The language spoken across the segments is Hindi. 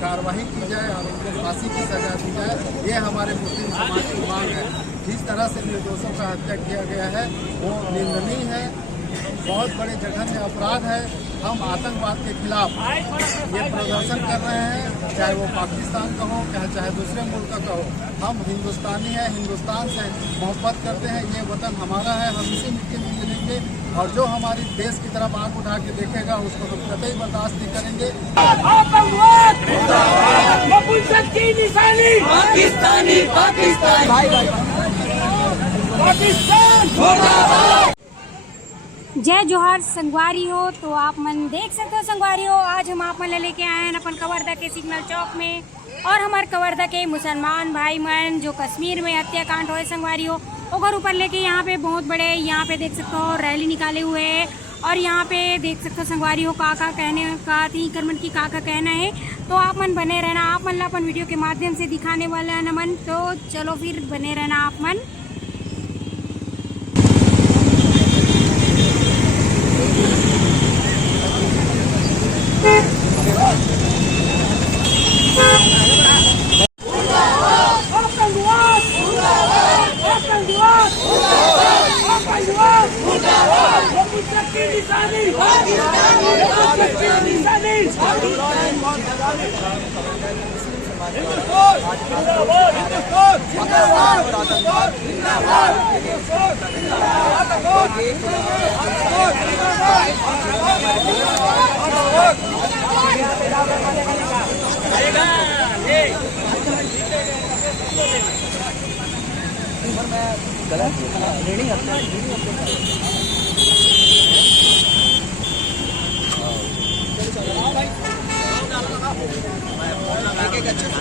कार्रवाई की जाए और उनको फांसी की सजा दी जाए। ये हमारे मुस्लिम समाज की मांग है। जिस तरह से निर्दोषों का हत्या किया गया है वो निंदनीय है, बहुत बड़े जघन्य अपराध है। हम आतंकवाद के खिलाफ ये प्रदर्शन कर रहे हैं, चाहे वो पाकिस्तान का हो चाहे दूसरे मुल्क का हो। हम हिंदुस्तानी हैं, हिंदुस्तान से मोहब्बत करते हैं। ये वतन हमारा है, हम इसी मिट्टी में मिलेंगे और जो हमारी देश की तरफ आंख उठा के देखेगा उसको तो कतई बर्दाश्त नहीं करेंगे। जय जोहार संगवारी हो। तो आप मन देख सकते हो संगवारी हो, आज हम आप मन लेके आए हैं अपन कवर्धा के सिग्नल चौक में। और हमारे कवर्धा के मुसलमान भाई मन जो कश्मीर में हत्याकांड हुए संगवारी हो ओकर ऊपर लेके यहाँ पे बहुत बड़े यहाँ पे देख सकते हो रैली निकाले हुए है। और यहाँ पे देख सकते हो संगवारी हो का कहने का थी करमन की का कहना है। तो आप मन बने रहना, आप मन अपन वीडियो के माध्यम से दिखाने वाला है न मन। तो चलो फिर बने रहना आप मन।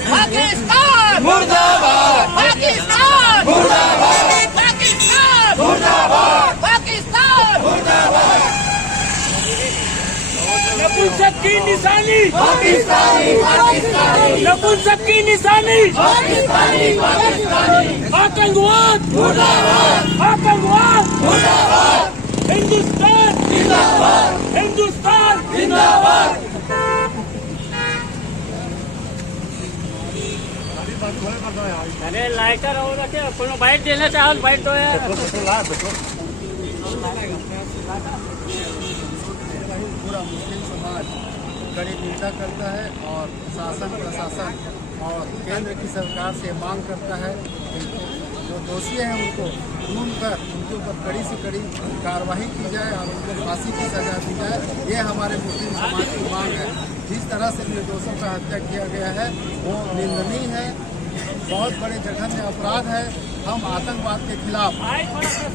पाकिस्तान मुर्दाबाद, पाकिस्तान मुर्दाबाद, पाकिस्तान मुर्दाबाद, पाकिस्तान मुर्दाबाद। नपुंसक की निशानी पाकिस्तानी, पाकिस्तानी नपुंसक की निशानी पाकिस्तानी, पाकिस्तानी आतंकवाद मुर्दाबाद, आतंकवाद मुर्दाबाद। हिंदुस्तान जिंदाबाद, हिंदुस्तान जिंदाबाद। अरे लाइटर हो रखे कोनो बाइट देना चाहो बाइट दो यार। पूरा मुस्लिम समाज कड़ी निंदा करता है और शासन प्रशासन और केंद्र की सरकार से मांग करता है कि जो दोषी हैं उनको ढूंढकर उनके ऊपर कड़ी से कड़ी कार्रवाई की जाए और उनको फांसी की सजा दी जाए। ये हमारे मुस्लिम समाज की मांग है। जिस तरह से निर्दोषों का हत्या किया गया है वो निंदनीय है, बहुत बड़े जघन्य अपराध है। हम आतंकवाद के खिलाफ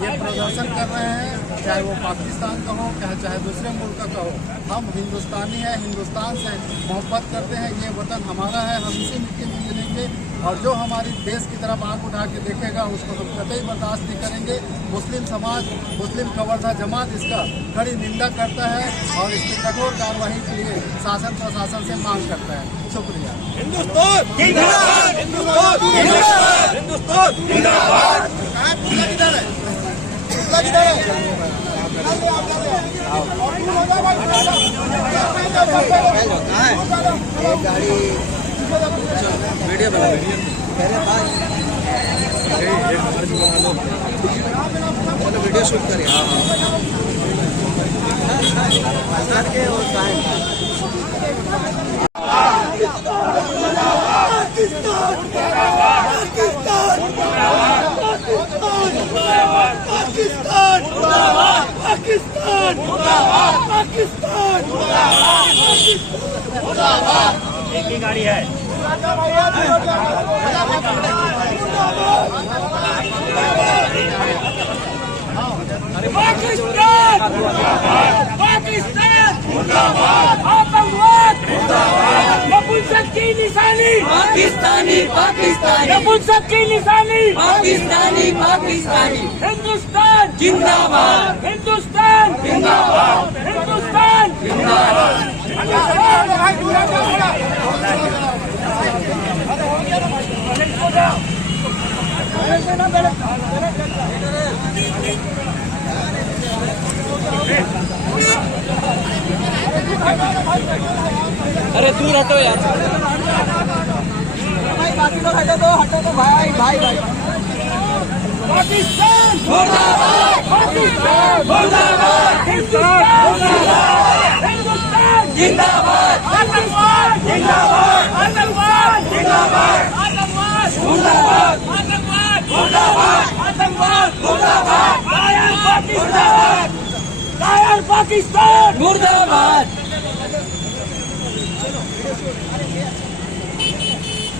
ये प्रदर्शन कर रहे हैं, चाहे वो पाकिस्तान का हो चाहे दूसरे मुल्क का हो। हम हिंदुस्तानी हैं, हिंदुस्तान से मोहब्बत करते हैं। ये वतन हमारा है, हम इसी मिट्टी में मिलेंगे और जो हमारी देश की तरफ आंख उठा के देखेगा उसको तो कतई बर्दाश्त नहीं करेंगे। मुस्लिम समाज, मुस्लिम कवर्धा जमात इसका कड़ी निंदा करता है और इसकी कठोर कार्रवाई के लिए शासन प्रशासन से मांग करता है। शुक्रिया। हिंदुस्तान जिंदाबाद, हिंदुस्तान जिंदाबाद, हिंदुस्तान जिंदाबाद। किधर है? किधर है? एक गाड़ी वीडियो बना वीडियो शूट करिए। पाकिस्तान मुर्दाबाद, पाकिस्तान मुर्दाबाद, पाकिस्तान मुर्दाबाद। एक ही गाड़ी है। पाकिस्तान पाकिस्तान मुर्दाबाद, आतंकवाद मुर्दाबाद। नपुंसक की निशानी पाकिस्तानी, पाकिस्तानी नपुंसक की निशानी पाकिस्तानी, पाकिस्तानी। हिंदुस्तान जिंदाबाद, हिंदुस्तान जिंदाबाद, हिंदुस्तान जिंदाबाद। अरे दूर हटो यार। बाकी लोग हटो तो भाई भाई भाई पाकिस्तान मुर्दाबाद, पाकिस्तान मुर्दाबाद, हिंदुस्तान जिंदाबाद, हिंदुस्तान जिंदाबाद, आतंकवाद जिंदाबाद, आतंकवाद जिंदाबाद, आतंकवाद मुर्दाबाद, आतंकवाद मुर्दाबाद, आतंकवाद मुर्दाबाद, कायर पाकिस्तान, कायर पाकिस्तान मुर्दाबाद,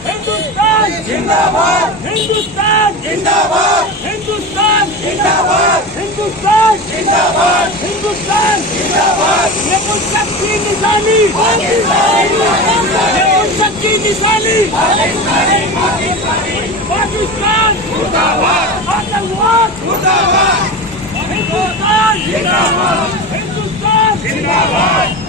हिंदुस्तान जिंदाबाद, हिंदुस्तान जिंदाबाद, हिंदुस्तान जिंदाबाद, हिंदुस्तान जिंदाबाद, हिंदुस्तान जिंदाबाद, ये मुल्क की निशानी पाकिस्तान, ये मुल्क की निशानी पाकिस्तान मुर्दाबाद, आतंकवाद मुर्दाबाद, हिंदुस्तान जिंदाबाद, हिंदुस्तान जिंदाबाद।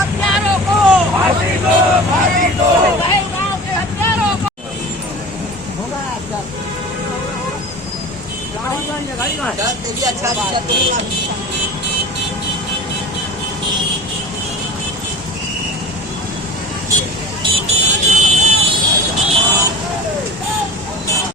हत्यारों को फांसी दो, फांसी दो, गाँव के हत्यारों को। अच्छा